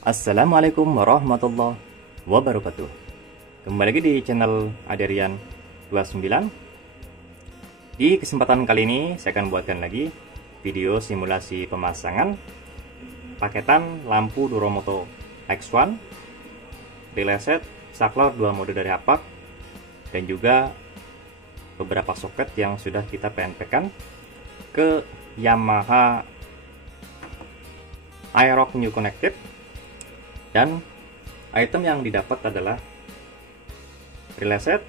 Assalamualaikum warahmatullahi wabarakatuh. Kembali lagi di channel Aderian 29. Di kesempatan kali ini saya akan buatkan lagi video simulasi pemasangan paketan lampu Duromoto X1, relay set, saklar 2 mode dari Hapak, dan juga beberapa soket yang sudah kita PNP-kan ke Yamaha Aerox New Connected. Dan item yang didapat adalah relay set,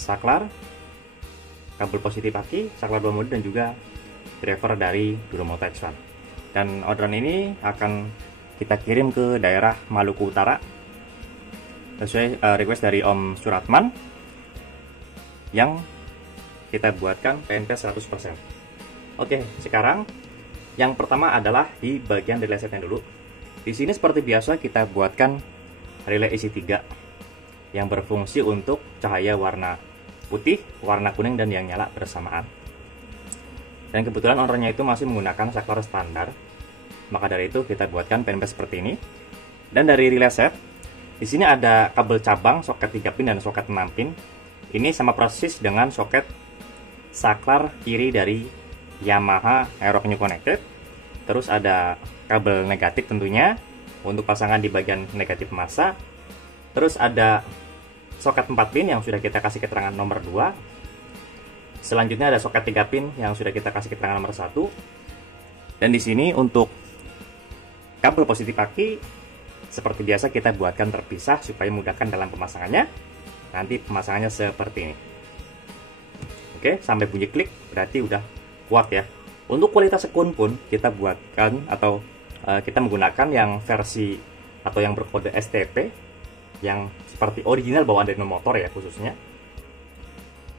saklar, kabel positif aki, saklar 2 mode, dan juga driver dari Duromoto X1. Dan orderan ini akan kita kirim ke daerah Maluku Utara sesuai request dari Om Suratman yang kita buatkan PNP 100%. Oke, sekarang yang pertama adalah di bagian relay setnya dulu. Di sini seperti biasa kita buatkan relay isi 3 yang berfungsi untuk cahaya warna putih, warna kuning, dan yang nyala bersamaan. Dan kebetulan ownernya itu masih menggunakan saklar standar, maka dari itu kita buatkan PNP seperti ini. Dan dari relay set, di sini ada kabel cabang, soket 3 pin dan soket 6 pin. Ini sama persis dengan soket saklar kiri dari Yamaha Aerox New Connected. Terus ada kabel negatif tentunya untuk pasangan di bagian negatif massa. Terus ada soket 4 pin yang sudah kita kasih keterangan nomor 2. Selanjutnya ada soket 3 pin yang sudah kita kasih keterangan nomor 1. Dan di sini untuk kabel positif aki seperti biasa kita buatkan terpisah supaya memudahkan dalam pemasangannya. Nanti pemasangannya seperti ini. Oke, sampai bunyi klik berarti udah kuat ya. Untuk kualitas sekun pun kita buatkan atau kita menggunakan yang versi atau yang berkode STP yang seperti original bawaan dari motor ya khususnya,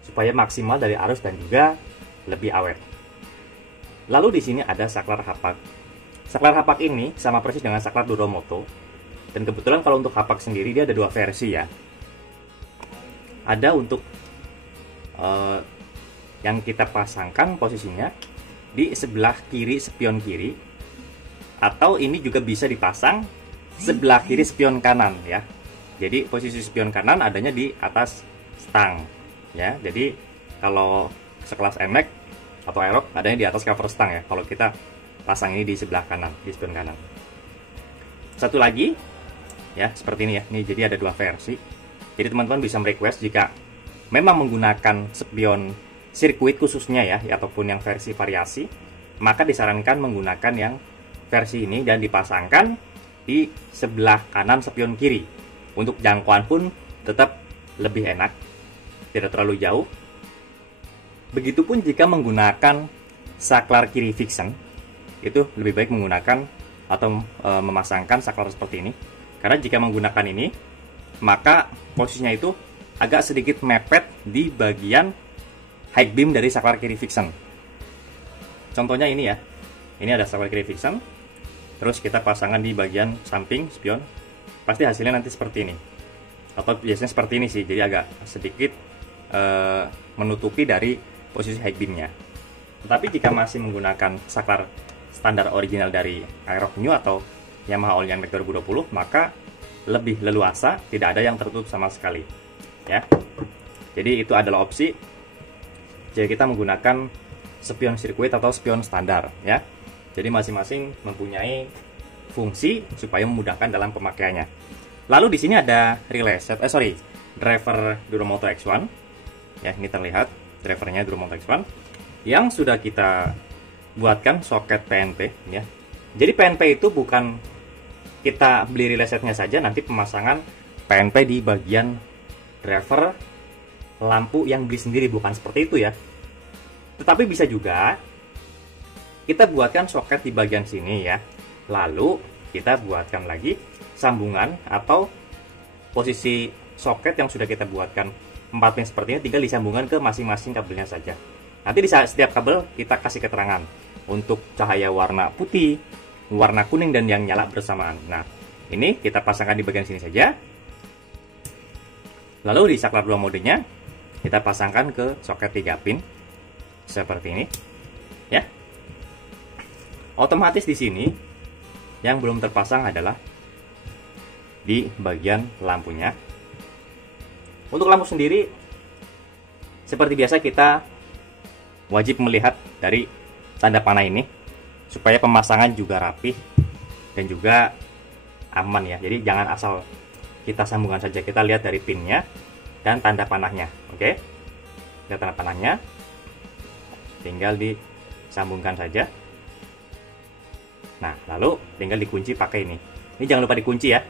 supaya maksimal dari arus dan juga lebih awet. Lalu di sini ada saklar Hapak. Saklar Hapak ini sama persis dengan saklar Duromoto, dan kebetulan kalau untuk Hapak sendiri dia ada 2 versi ya. Ada untuk yang kita pasangkan posisinya di sebelah kiri spion kiri, atau ini juga bisa dipasang sebelah kiri spion kanan ya. Jadi posisi spion kanan adanya di atas stang ya. Jadi kalau sekelas NMAX atau Aerox adanya di atas cover stang ya. Kalau kita pasang ini di sebelah kanan, di spion kanan. Satu lagi ya seperti ini ya. Ini jadi ada 2 versi. Jadi teman-teman bisa merequest jika memang menggunakan spion sirkuit khususnya ya, ataupun yang versi variasi, maka disarankan menggunakan yang versi ini dan dipasangkan di sebelah kanan spion kiri. Untuk jangkauan pun tetap lebih enak, tidak terlalu jauh. Begitupun jika menggunakan saklar kiri Vixen, itu lebih baik menggunakan atau memasangkan saklar seperti ini. Karena jika menggunakan ini, maka posisinya itu agak sedikit mepet di bagian high beam dari saklar kiri Vixen. Contohnya ini ya. Ini ada saklar kiri Vixen. Terus kita pasangkan di bagian samping spion. Pasti hasilnya nanti seperti ini. Atau biasanya seperti ini sih. Jadi agak sedikit menutupi dari posisi high beamnya. Tetapi jika masih menggunakan saklar standar original dari Aerox New atau Yamaha All Young Max 2020, maka lebih leluasa, tidak ada yang tertutup sama sekali. Ya. Jadi itu adalah opsi. Jadi kita menggunakan spion sirkuit atau spion standar ya. Jadi masing-masing mempunyai fungsi supaya memudahkan dalam pemakaiannya. Lalu di sini ada relay set, driver Duromoto X1. Ya, ini terlihat drivernya Duromoto X1 yang sudah kita buatkan soket PNP ya. Jadi PNP itu bukan kita beli relay setnya saja, nanti pemasangan PNP di bagian driver lampu yang beli sendiri, bukan seperti itu ya. Tetapi bisa juga kita buatkan soket di bagian sini ya. Lalu kita buatkan lagi sambungan atau posisi soket yang sudah kita buatkan 4 pin seperti ini, tinggal disambungkan ke masing-masing kabelnya saja. Nanti di setiap kabel kita kasih keterangan untuk cahaya warna putih, warna kuning, dan yang nyala bersamaan. Nah, ini kita pasangkan di bagian sini saja. Lalu di saklar 2 modenya kita pasangkan ke soket 3 pin seperti ini ya. Otomatis di sini Yang belum terpasang adalah di bagian lampunya. Untuk lampu sendiri, seperti biasa kita wajib melihat dari tanda panah ini supaya pemasangan juga rapih dan juga aman ya. Jadi jangan asal kita sambungkan saja, kita lihat dari pinnya dan tanda panahnya. Oke, lihat tanda panahnya, tinggal disambungkan saja. Nah, lalu tinggal dikunci pakai ini. Ini jangan lupa dikunci ya.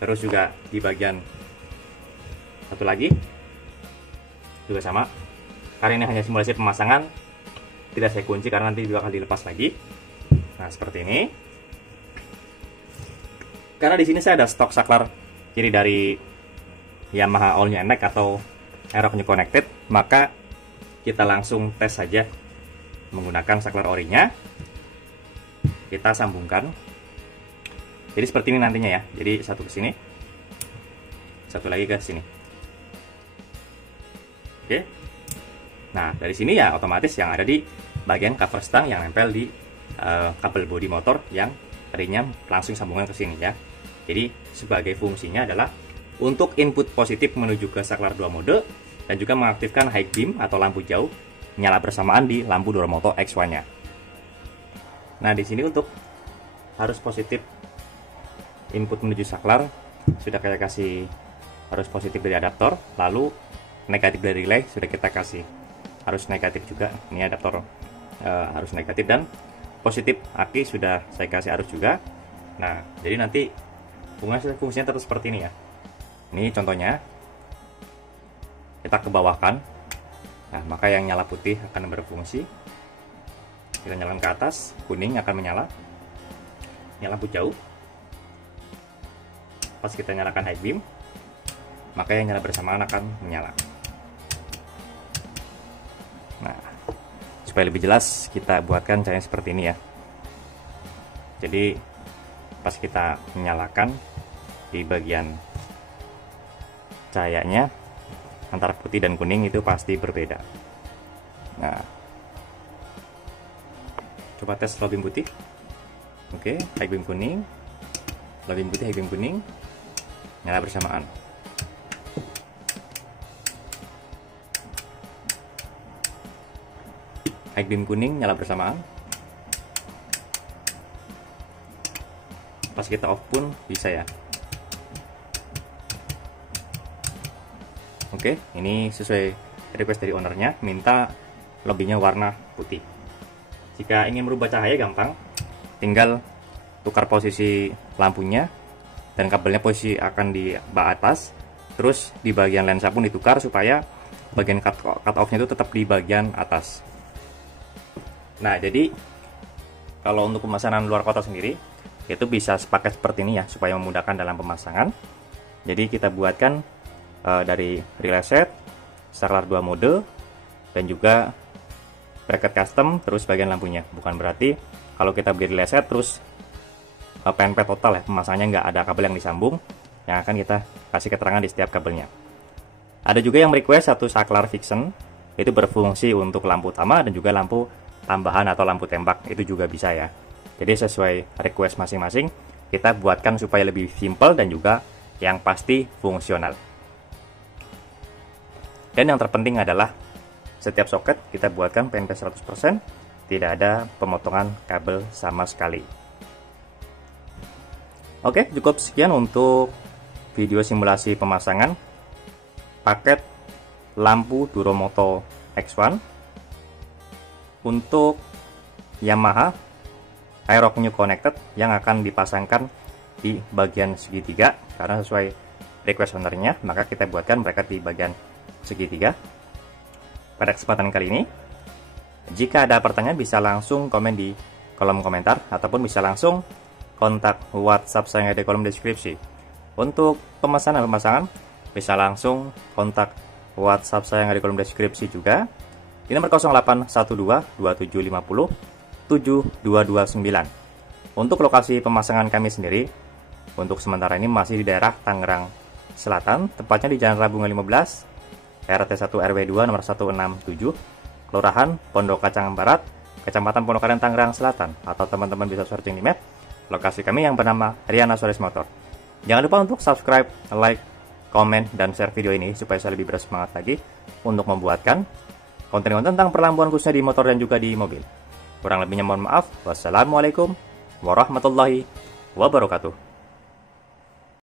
Terus juga di bagian satu lagi juga sama. Karena ini hanya simulasi pemasangan, tidak saya kunci karena nanti juga akan dilepas lagi. Nah, seperti ini. Karena di sini saya ada stok saklar kiri dari Yamaha All New NX atau Aerox New Connected, maka kita langsung tes saja menggunakan saklar orinya. Kita sambungkan. Jadi seperti ini nantinya ya. Jadi satu ke sini, satu lagi ke sini. Oke. Nah, dari sini ya otomatis yang ada di bagian cover stang yang nempel di kabel bodi motor yang tadinya langsung sambungan ke sini ya. Jadi sebagai fungsinya adalah untuk input positif menuju ke saklar 2 mode dan juga mengaktifkan high beam atau lampu jauh nyala bersamaan di lampu Duromoto X1-nya. Nah, di sini untuk arus positif input menuju saklar sudah kita kasih arus positif dari adaptor, lalu negatif dari relay sudah kita kasih arus negatif juga. Ini adaptor arus negatif, dan positif aki sudah saya kasih arus juga. Nah, jadi nanti fungsinya tetap seperti ini ya. Ini contohnya kita ke bawahkan. Nah, maka yang nyala putih akan berfungsi. Kita nyalakan ke atas, kuning akan menyala. Ini lampu jauh. Pas kita nyalakan high beam, maka yang nyala bersamaan akan menyala. Nah, supaya lebih jelas kita buatkan caranya seperti ini ya. Jadi pas kita menyalakan, di bagian cahayanya antara putih dan kuning itu pasti berbeda. Nah, coba tes low beam putih. Oke, high beam kuning, low beam putih, high beam kuning, nyala bersamaan. High beam kuning nyala bersamaan. Pas kita off pun bisa ya. Oke, ini sesuai request dari ownernya, minta lobbynya warna putih. Jika ingin merubah cahaya gampang, tinggal tukar posisi lampunya dan kabelnya posisi akan di bawah atas, terus di bagian lensa pun ditukar supaya bagian cut off-nya itu tetap di bagian atas. Nah, jadi kalau untuk pemasangan luar kota sendiri itu bisa pakai seperti ini ya, supaya memudahkan dalam pemasangan. Jadi kita buatkan dari relay set, saklar 2 mode, dan juga bracket custom, terus bagian lampunya. Bukan berarti kalau kita beli relay set terus PNP total ya, pemasangannya nggak ada kabel yang disambung, yang akan kita kasih keterangan di setiap kabelnya. Ada juga yang request satu saklar fiction, itu berfungsi untuk lampu utama dan juga lampu tambahan atau lampu tembak, itu juga bisa ya. Jadi sesuai request masing-masing, kita buatkan supaya lebih simple dan juga yang pasti fungsional. Dan yang terpenting adalah setiap soket kita buatkan PNP 100%, tidak ada pemotongan kabel sama sekali. Oke, cukup sekian untuk video simulasi pemasangan paket lampu Duromoto X1 untuk Yamaha Aerox New Connected yang akan dipasangkan di bagian segitiga. Karena sesuai request ownernya, maka kita buatkan bracket di bagian segitiga. Pada kesempatan kali ini, jika ada pertanyaan bisa langsung komen di kolom komentar ataupun bisa langsung kontak WhatsApp saya di kolom deskripsi. Untuk pemasangan bisa langsung kontak WhatsApp saya di kolom deskripsi juga di nomor 0812 2750 7229. Untuk lokasi pemasangan kami sendiri untuk sementara ini masih di daerah Tangerang Selatan, tepatnya di Jalan Rabungan 15, RT 1 RW 2 nomor 167, Kelurahan Pondok Kacang Barat, Kecamatan Pondok Aren, Tangerang Selatan. Atau teman-teman bisa searching di map Lokasi kami yang bernama Riana Solis Motor. Jangan lupa untuk subscribe, like, komen, dan share video ini supaya saya lebih bersemangat lagi untuk membuatkan konten-konten tentang perlampuan khususnya di motor dan juga di mobil. Kurang lebihnya mohon maaf. Wassalamualaikum warahmatullahi wabarakatuh.